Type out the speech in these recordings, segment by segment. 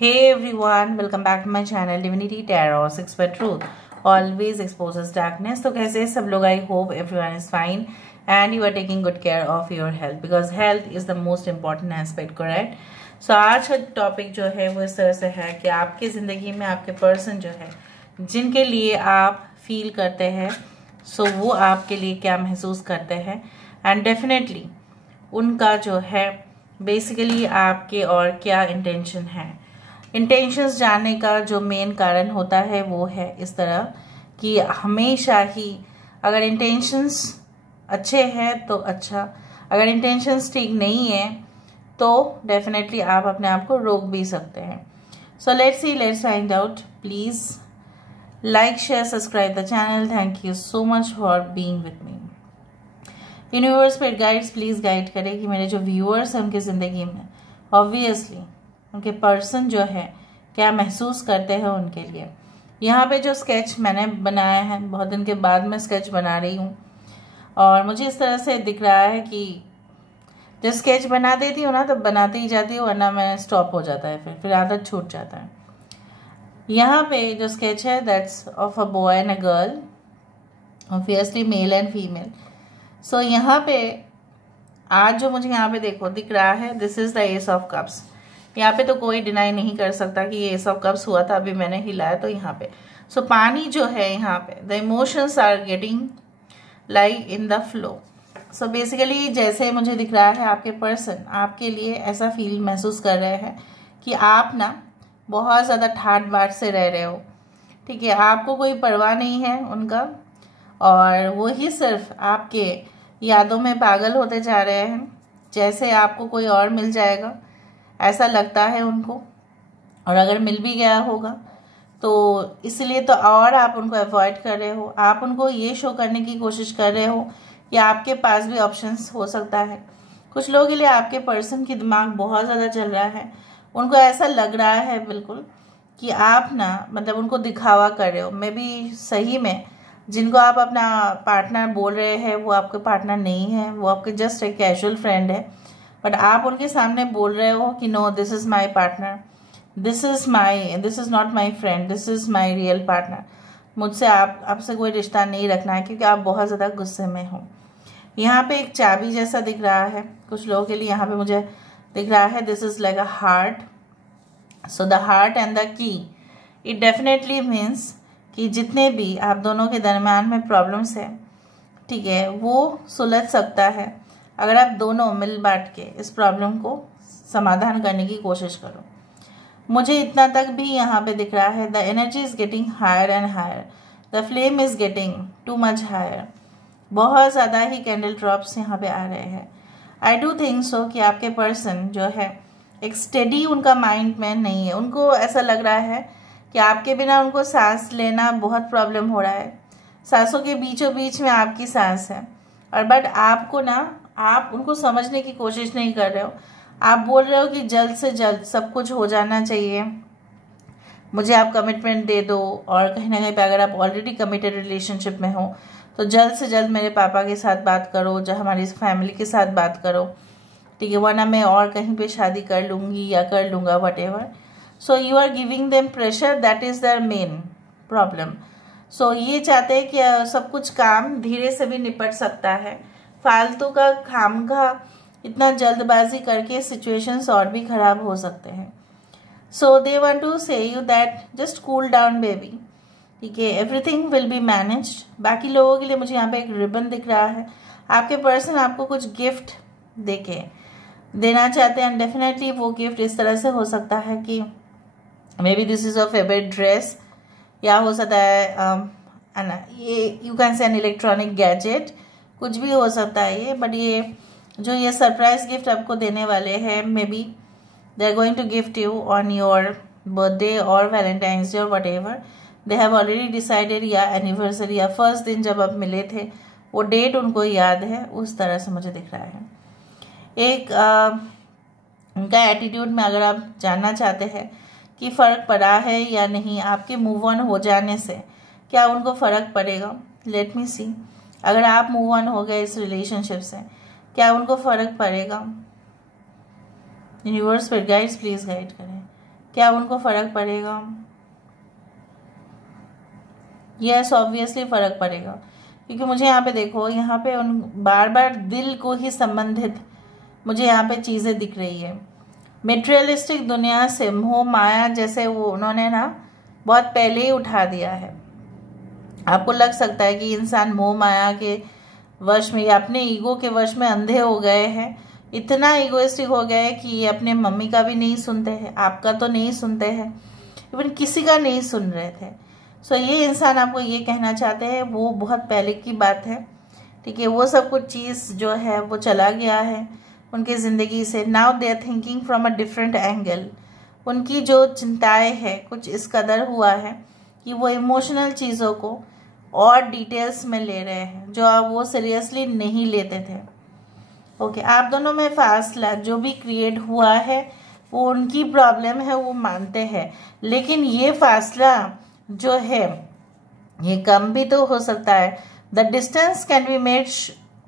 Hey everyone, welcome back to my channel Divinity Tarot 6 for Truth. Always exposes darkness. तो कैसे सब लोग? I hope everyone is fine and you are taking good care of your health because health is the most important aspect, correct? So आज का topic जो है वो इस तरह से है कि आपकी ज़िंदगी में आपके पर्सन जो है जिनके लिए आप फील करते हैं वो आपके लिए क्या महसूस करते हैं एंड डेफिनेटली उनका जो है बेसिकली आपके और क्या इंटेंशन है। इंटेंशंस जानने का जो मेन कारण होता है वो है इस तरह कि हमेशा ही अगर इंटेंशंस अच्छे हैं तो अच्छा, अगर इंटेंशंस ठीक नहीं है तो डेफिनेटली आप अपने आप को रोक भी सकते हैं। So let's find out. Please like share subscribe the channel. Thank you so much for being with me. Universe पे गाइड्स प्लीज़ गाइड करें कि मेरे जो व्यूअर्स हैं उनकी ज़िंदगी में ऑब्वियसली उनके पर्सन जो है क्या महसूस करते हैं उनके लिए। यहाँ पे जो स्केच मैंने बनाया है, बहुत दिन के बाद मैं स्केच बना रही हूँ और मुझे इस तरह से दिख रहा है कि जब स्केच बना देती हूँ ना तो बनाते ही जाती हूँ, वरना मैं स्टॉप हो जाता है, फिर आदत छूट जाता है। यहाँ पे जो स्केच है that's of a boy and a girl, obviously male and female. So यहाँ पे आज जो मुझे यहाँ पे देखो दिख रहा है, this is the S of cups. यहाँ पे तो कोई डिनाई नहीं कर सकता कि ये एस ऑफ कप्स हुआ था, अभी मैंने हिलाया तो यहाँ पे। सो पानी जो है यहाँ पे, the emotions are getting like in the flow. So basically जैसे मुझे दिख रहा है आपके पर्सन आपके लिए ऐसा फील महसूस कर रहे हैं कि आप ना बहुत ज़्यादा ठाट बाट से रह रहे हो, ठीक है, आपको कोई परवाह नहीं है उनका और वो ही सिर्फ आपके यादों में पागल होते जा रहे हैं। जैसे आपको कोई और मिल जाएगा ऐसा लगता है उनको, और अगर मिल भी गया होगा तो इसलिए तो और आप उनको अवॉइड कर रहे हो। आप उनको ये शो करने की कोशिश कर रहे हो कि आपके पास भी ऑप्शंस हो सकता है। कुछ लोगों के लिए आपके पर्सन की दिमाग बहुत ज़्यादा चल रहा है, उनको ऐसा लग रहा है बिल्कुल कि आप ना मतलब उनको दिखावा कर रहे हो। मे बी सही में जिनको आप अपना पार्टनर बोल रहे हैं वो आपके पार्टनर नहीं है, वो आपके जस्ट एक कैजुअल फ्रेंड है, बट आप उनके सामने बोल रहे हो कि no this is my partner, this is not my friend, this is my real partner. मुझसे आपसे कोई रिश्ता नहीं रखना है क्योंकि आप बहुत ज़्यादा गुस्से में हो। यहाँ पे एक चाबी जैसा दिख रहा है कुछ लोगों के लिए, यहाँ पे मुझे दिख रहा है this is like a heart. So the heart and the key, it definitely means कि जितने भी आप दोनों के दरम्यान में प्रॉब्लम्स है, ठीक है, वो सुलझ सकता है अगर आप दोनों मिल बांट के इस प्रॉब्लम को समाधान करने की कोशिश करो। मुझे इतना तक भी यहाँ पे दिख रहा है the energy is getting higher and higher, the flame is getting too much higher. बहुत ज़्यादा ही कैंडल ड्रॉप्स यहाँ पे आ रहे हैं। आई डू थिंक सो कि आपके पर्सन जो है एक स्टेडी उनका माइंड में नहीं है। उनको ऐसा लग रहा है कि आपके बिना उनको सांस लेना बहुत प्रॉब्लम हो रहा है, सांसों के बीचों बीच में आपकी सांस है, और बट आपको ना आप उनको समझने की कोशिश नहीं कर रहे हो। आप बोल रहे हो कि जल्द से जल्द सब कुछ हो जाना चाहिए, मुझे आप कमिटमेंट दे दो, और कहीं ना कहीं पे अगर आप ऑलरेडी कमिटेड रिलेशनशिप में हो तो जल्द से जल्द मेरे पापा के साथ बात करो, जो हमारी फैमिली के साथ बात करो, ठीक है, वरना मैं और कहीं पे शादी कर लूँगी या कर लूँगा, whatever. So you are giving them pressure, that is their main problem. So ये चाहते हैं कि सब कुछ काम धीरे से भी निपट सकता है, फालतू का खामखा इतना जल्दबाजी करके सिचुएशंस और भी खराब हो सकते हैं। सो दे वांट टू से you that just cool down baby, ठीक है, एवरीथिंग विल बी मैनेज्ड। बाकी लोगों के लिए मुझे यहाँ पे एक रिबन दिख रहा है, आपके पर्सन आपको कुछ गिफ्ट देना चाहते हैं, एंड डेफिनेटली वो गिफ्ट इस तरह से हो सकता है कि may be this is a favourite dress, या हो सकता है ये यू कैन से एन इलेक्ट्रॉनिक गैजेट, कुछ भी हो सकता है ये। बट ये सरप्राइज गिफ्ट आपको देने वाले हैं, maybe they are going to gift you on your birthday और वैलेंटाइंस डे और whatever they have already decided, या एनिवर्सरी या फर्स्ट दिन जब आप मिले थे वो डेट उनको याद है, उस तरह से मुझे दिख रहा है। एक उनका एटीट्यूड में अगर आप जानना चाहते हैं कि फ़र्क पड़ा है या नहीं आपके मूव ऑन हो जाने से, क्या उनको फ़र्क पड़ेगा, लेट मी सी। अगर आप मूव ऑन हो गए इस रिलेशनशिप से, क्या उनको फ़र्क पड़ेगा? यूनिवर्स पर गाइड्स प्लीज़ गाइड करें। क्या उनको फर्क पड़ेगा? यस, ऑब्वियसली फर्क पड़ेगा, क्योंकि मुझे यहाँ पे देखो, यहाँ पे उन बार बार दिल को ही संबंधित मुझे यहाँ पे चीज़ें दिख रही है। मेटेरियलिस्टिक दुनिया से मोह माया जैसे वो उन्होंने ना बहुत पहले ही उठा दिया है। आपको लग सकता है कि इंसान मोह माया के वश में या अपने ईगो के वश में अंधे हो गए हैं, इतना ईगोइस्टिक हो गए हैं कि ये अपने मम्मी का भी नहीं सुनते हैं, आपका तो नहीं सुनते हैं, इवन किसी का नहीं सुन रहे थे। सो ये इंसान आपको ये कहना चाहते हैं, वो बहुत पहले की बात है, ठीक है, वो सब कुछ चीज़ जो है वो चला गया है उनकी ज़िंदगी से। Now they are thinking from a different angle. उनकी जो चिंताएं है कुछ इस कदर हुआ है कि वो इमोशनल चीज़ों को और डिटेल्स में ले रहे हैं जो आप वो सीरियसली नहीं लेते थे। ओके, आप दोनों में फासला जो भी क्रिएट हुआ है वो उनकी प्रॉब्लम है, वो मानते हैं, लेकिन ये फासला जो है ये कम भी तो हो सकता है। The distance can be made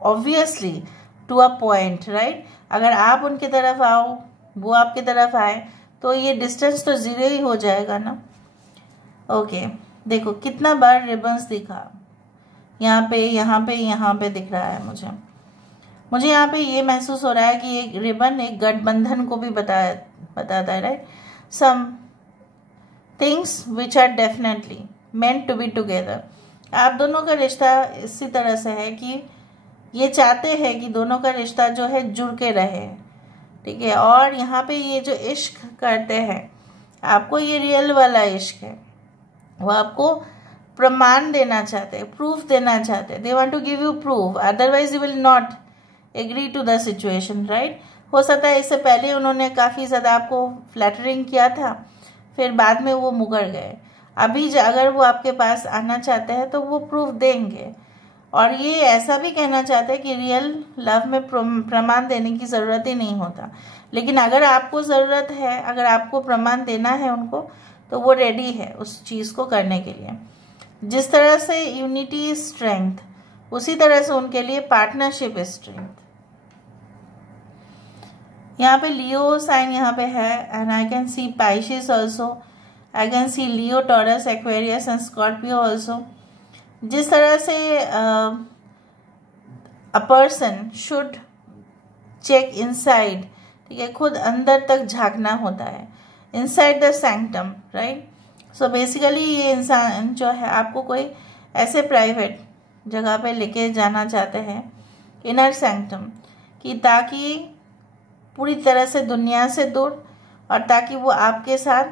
obviously to a point, right. अगर आप उनकी तरफ आओ, वो आपकी तरफ आए, तो ये डिस्टेंस तो जीरो ही हो जाएगा ना। ओके, देखो कितना बार रिबन्स दिखा, यहाँ पे यहाँ पे यहाँ पे दिख रहा है। मुझे यहाँ पे ये महसूस हो रहा है कि एक रिबन एक गठबंधन को भी बताता है, right. Some things which are definitely meant to be together. आप दोनों का रिश्ता इसी तरह से है कि ये चाहते हैं कि दोनों का रिश्ता जो है जुड़ के रहे, ठीक है। और यहाँ पे ये जो इश्क करते हैं, आपको ये रियल वाला इश्क है, वो आपको प्रमाण देना चाहते हैं, प्रूफ देना चाहते हैं। They want to give you proof, otherwise you will not agree to the situation, right. हो सकता है इससे पहले उन्होंने काफ़ी ज़्यादा आपको फ्लैटरिंग किया था, फिर बाद में वो मुकर गए। अभी अगर वो आपके पास आना चाहते हैं तो वो प्रूफ देंगे। और ये ऐसा भी कहना चाहते हैं कि रियल लव में प्रमाण देने की ज़रूरत ही नहीं होता, लेकिन अगर आपको ज़रूरत है, अगर आपको प्रमाण देना है उनको, तो वो रेडी है उस चीज़ को करने के लिए। जिस तरह से यूनिटी इज स्ट्रेंथ, उसी तरह से उनके लिए पार्टनरशिप इज स्ट्रेंथ। यहाँ पे लियो साइन यहाँ पे है, and I can see Pisces also, I can see Leo, Taurus, Aquarius and Scorpio also. जिस तरह से a person should check inside, ठीक है, खुद अंदर तक झांकना होता है, inside the sanctum, right. So basically ये इंसान जो है आपको कोई ऐसे प्राइवेट जगह पे लेके जाना चाहते हैं, इनर सैंक्टम, कि ताकि पूरी तरह से दुनिया से दूर, और ताकि वो आपके साथ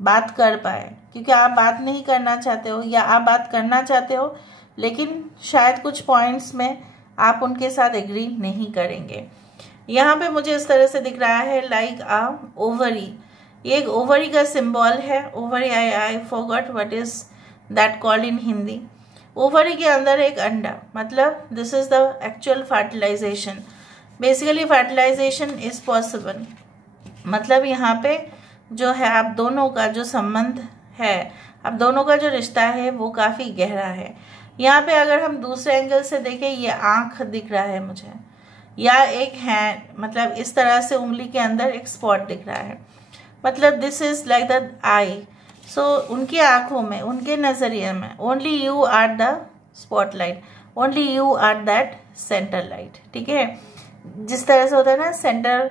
बात कर पाए, क्योंकि आप बात नहीं करना चाहते हो, या आप बात करना चाहते हो लेकिन शायद कुछ पॉइंट्स में आप उनके साथ एग्री नहीं करेंगे। यहाँ पे मुझे इस तरह से दिख रहा है लाइक आ ओवरी, ये एक ओवरी का सिंबल है। Ovary, I forgot what is that called in Hindi. Ovary के अंदर एक अंडा, मतलब this is the actual fertilisation. Basically fertilisation is possible, मतलब यहाँ पे जो है आप दोनों का जो संबंध है, आप दोनों का जो रिश्ता है वो काफ़ी गहरा है। यहाँ पे अगर हम दूसरे एंगल से देखें, ये आँख दिख रहा है मुझे, या एक हैंड, मतलब इस तरह से उंगली के अंदर एक स्पॉट दिख रहा है, मतलब this is like the eye. So उनकी आँखों में, उनके नज़रिए में only you are the spotlight, only you are that centre light, ठीक है। जिस तरह से होता है ना सेंटर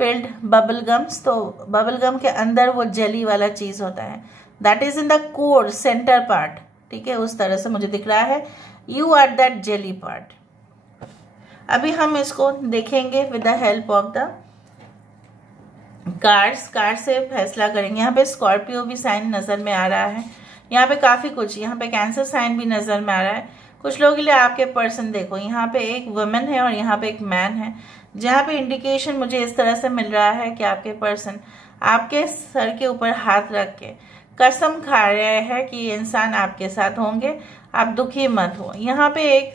फिल्ड बबल गम्स, तो बबल गम के अंदर वो जेली वाला चीज़ होता है, that is in the core centre part, ठीक है। उस तरह से मुझे दिख रहा है, you are that jelly part. अभी हम इसको देखेंगे with the help of the card से फैसला करेंगे। यहाँ पे स्कॉर्पियो भी साइन नज़र में आ रहा है, यहाँ पे काफ़ी कुछ, यहाँ पे कैंसर साइन भी नज़र में आ रहा है। कुछ लोगों के लिए आपके पर्सन देखो, यहाँ पे एक वुमेन है और यहाँ पे एक मैन है, जहाँ पे इंडिकेशन मुझे इस तरह से मिल रहा है कि आपके पर्सन आपके सर के ऊपर हाथ रख के कसम खा रहे हैं कि ये इंसान आपके साथ होंगे, आप दुखी मत हो। यहाँ पे एक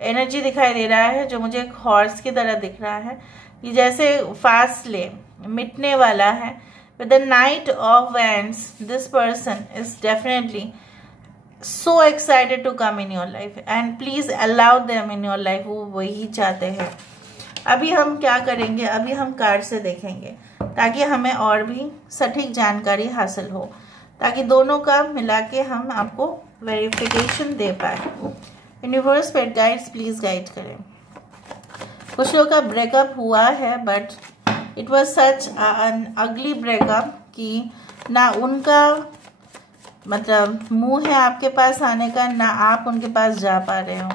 एनर्जी दिखाई दे रहा है जो मुझे एक हॉर्स की तरह दिख रहा है, ये जैसे फासले मिटने वाला है। With the night of wands, this person is definitely so excited to come in your life and please allow them in your life, वो वही चाहते हैं। अभी हम क्या करेंगे, अभी हम कार्ड से देखेंगे ताकि हमें और भी सटीक जानकारी हासिल हो, ताकि दोनों का मिला के हम आपको वेरिफिकेशन दे पाए। Universe pet guides please guide करें। कुछ लोगों का ब्रेकअप हुआ है, but it was such an अगली ब्रेकअप कि ना उनका मतलब मुंह है आपके पास आने का, ना आप उनके पास जा पा रहे हो।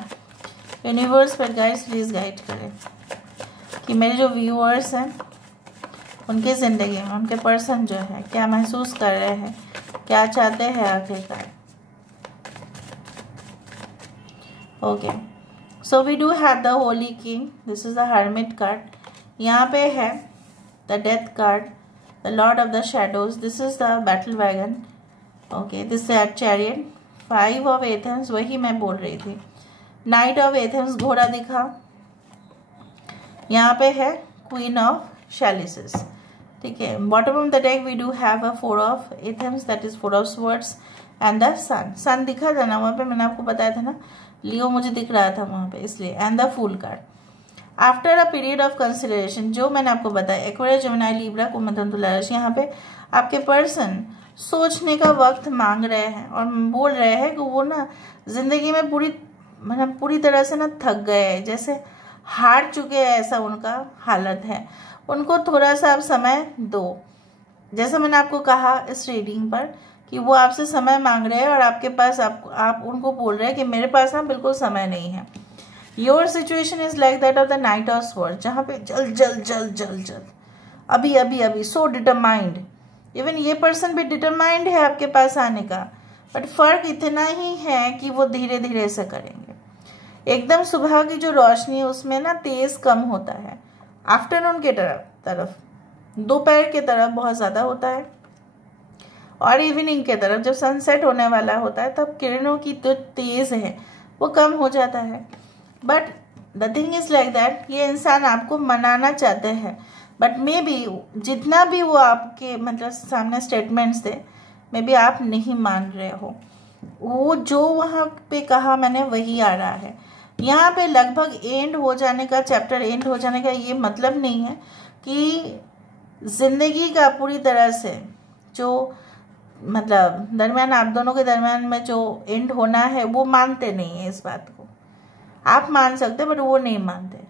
Universe pet guides please guide करें कि मेरे जो व्यूअर्स हैं उनकी ज़िंदगी में उनके पर्सन जो है क्या महसूस कर रहे हैं, क्या चाहते हैं आखिरकार। Okay, so we do have the holy king, this is the hermit card. यहाँ पे है the death card, the lord of the shadows, this is the battle wagon. Okay, this is chariot, 5 of Athens, वही मैं बोल रही थी। Night of Athens, घोड़ा दिखा। यहाँ पे है क्वीन ऑफ शैलिसेस, ठीक है। Bottom of the deck we do have a 4 of Athens, that is 4 of swords and the sun. Sun दिखा था ना वहाँ पे, मैंने आपको बताया था ना, लियो मुझे दिख रहा था वहाँ पे, इसलिए। And the fool card. After a period of consideration, जो मैंने आपको बताया, एक्वेरियस, जेमिनी, लिब्रा, कुंभ, तुला, राशि, यहाँ पे आपके पर्सन सोचने का वक्त मांग रहे हैं और बोल रहे हैं कि वो ना जिंदगी में पूरी तरह से ना थक गए हैं, जैसे हार चुके हैं, ऐसा उनका हालत है। उनको थोड़ा सा आप समय दो। जैसा मैंने आपको कहा इस रीडिंग पर कि वो आपसे समय मांग रहे हैं और आपके पास आप उनको बोल रहे हैं कि मेरे पास ना बिल्कुल समय नहीं है। Your situation is like that of the night of sword, जहाँ पे जल जल जल जल जल, अभी अभी अभी, सो डिटरमाइंड। इवन ये पर्सन भी डिटरमाइंड है आपके पास आने का, बट फर्क इतना ही है कि वो धीरे धीरे से करेंगे। एकदम सुबह की जो रोशनी है उसमें ना तेज कम होता है, आफ्टरनून के तरफ दोपहर के तरफ बहुत ज़्यादा होता है, और इवनिंग के तरफ जब सनसेट होने वाला होता है तब किरणों की जो तेज है वो कम हो जाता है। But the thing is like that, ये इंसान आपको मनाना चाहते हैं, बट मे बी जितना भी वो आपके मतलब सामने स्टेटमेंट्स थे, मे बी आप नहीं मान रहे हो। वो जो वहाँ पे कहा मैंने वही आ रहा है। यहाँ पे लगभग एंड हो जाने का, चैप्टर एंड हो जाने का ये मतलब नहीं है कि जिंदगी का पूरी तरह से जो मतलब दरमियान आप दोनों के दरमियान में जो एंड होना है वो मानते नहीं है इस बात को। आप मान सकते बट वो नहीं मानते।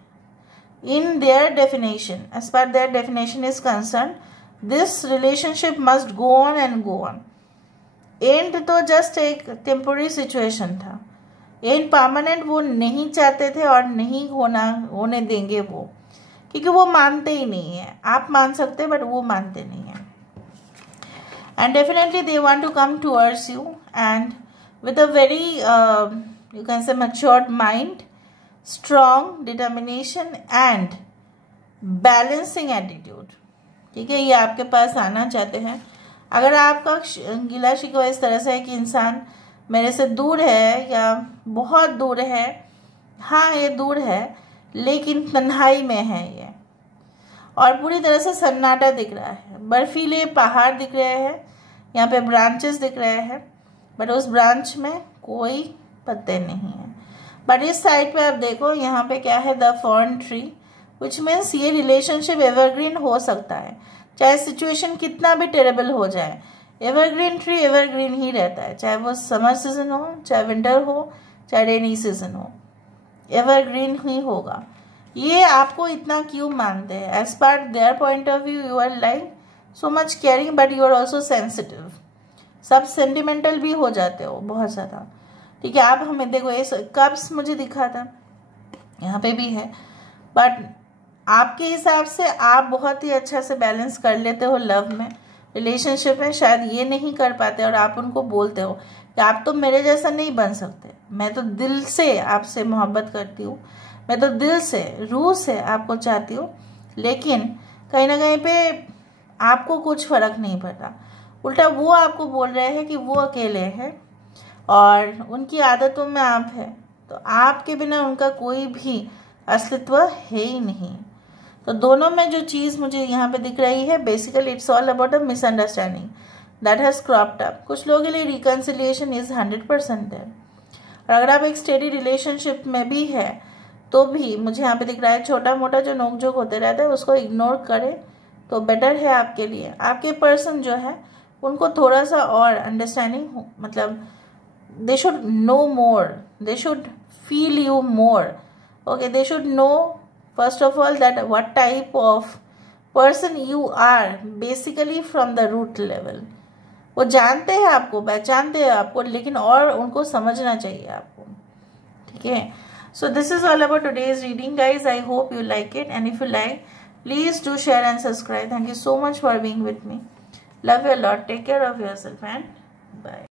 In their definition, as per their definition is concern, this relationship must go on and go on. And तो जस्ट एक टेम्पोररी सिचुएशन था, एंड परमानेंट वो नहीं चाहते थे और नहीं होने देंगे वो, क्योंकि वो मानते ही नहीं है। आप मान सकते बट वो मानते नहीं है। And definitely they want to come towards you and with a very you can say matured mind, strong determination and balancing attitude, ठीक है, ये आपके पास आना चाहते हैं। अगर आपका गिला शिकवा इस तरह से है कि इंसान मेरे से दूर है या बहुत दूर है, हाँ ये दूर है लेकिन तन्हाई में है ये, और पूरी तरह से सन्नाटा दिख रहा है, बर्फीले पहाड़ दिख रहे हैं, यहाँ पे ब्रांचेस दिख रहे हैं, बट उस ब्रांच में कोई पत्ते नहीं है। बट इस साइड पे आप देखो, यहाँ पे क्या है, the fern tree, which means ये रिलेशनशिप एवरग्रीन हो सकता है, चाहे सिचुएशन कितना भी टेरेबल हो जाए। एवरग्रीन ट्री एवरग्रीन ही रहता है, चाहे वो समर सीजन हो, चाहे विंटर हो, चाहे रेनी सीजन हो, एवरग्रीन ही होगा। ये आपको इतना क्यों मानते हैं? As per their point of view you are like so much caring but you are also sensitive, सब सेंटिमेंटल भी हो जाते हो बहुत ज़्यादा, ठीक है। आप हमें देखो, ये कप्स मुझे दिखा था, यहाँ पे भी है, बट आपके हिसाब से आप बहुत ही अच्छा से बैलेंस कर लेते हो लव में, रिलेशनशिप में शायद ये नहीं कर पाते, और आप उनको बोलते हो कि आप तो मेरे जैसा नहीं बन सकते, मैं तो दिल से आपसे मोहब्बत करती हूँ, मैं तो दिल से रूह से आपको चाहती हूँ, लेकिन कहीं ना कहीं पे आपको कुछ फर्क नहीं पड़ता। उल्टा वो आपको बोल रहे हैं कि वो अकेले हैं और उनकी आदतों में आप हैं, तो आपके बिना उनका कोई भी अस्तित्व है ही नहीं। तो दोनों में जो चीज़ मुझे यहाँ पे दिख रही है, basically it's all about a misunderstanding that has cropped up. कुछ लोगों के लिए रिकन्सिलिएशन इज 100% है, और अगर आप एक स्टेडी रिलेशनशिप में भी है तो भी मुझे यहाँ पे दिख रहा है छोटा मोटा जो नोकझोंक होते रहता है उसको इग्नोर करें, तो बेटर है आपके लिए। आपके पर्सन जो है उनको थोड़ा सा और अंडरस्टैंडिंग, मतलब they should know more, they should feel you more. Okay, they should know first of all that what type of person you are basically from the root level. वो जानते हैं आपको, पहचानते हैं आपको, लेकिन और उनको समझना चाहिए आपको, ठीक है। So this is all about today's reading, guys. I hope you like it, and if you like, please do share and subscribe. Thank you so much for being with me. Love you a lot. Take care of yourself and bye.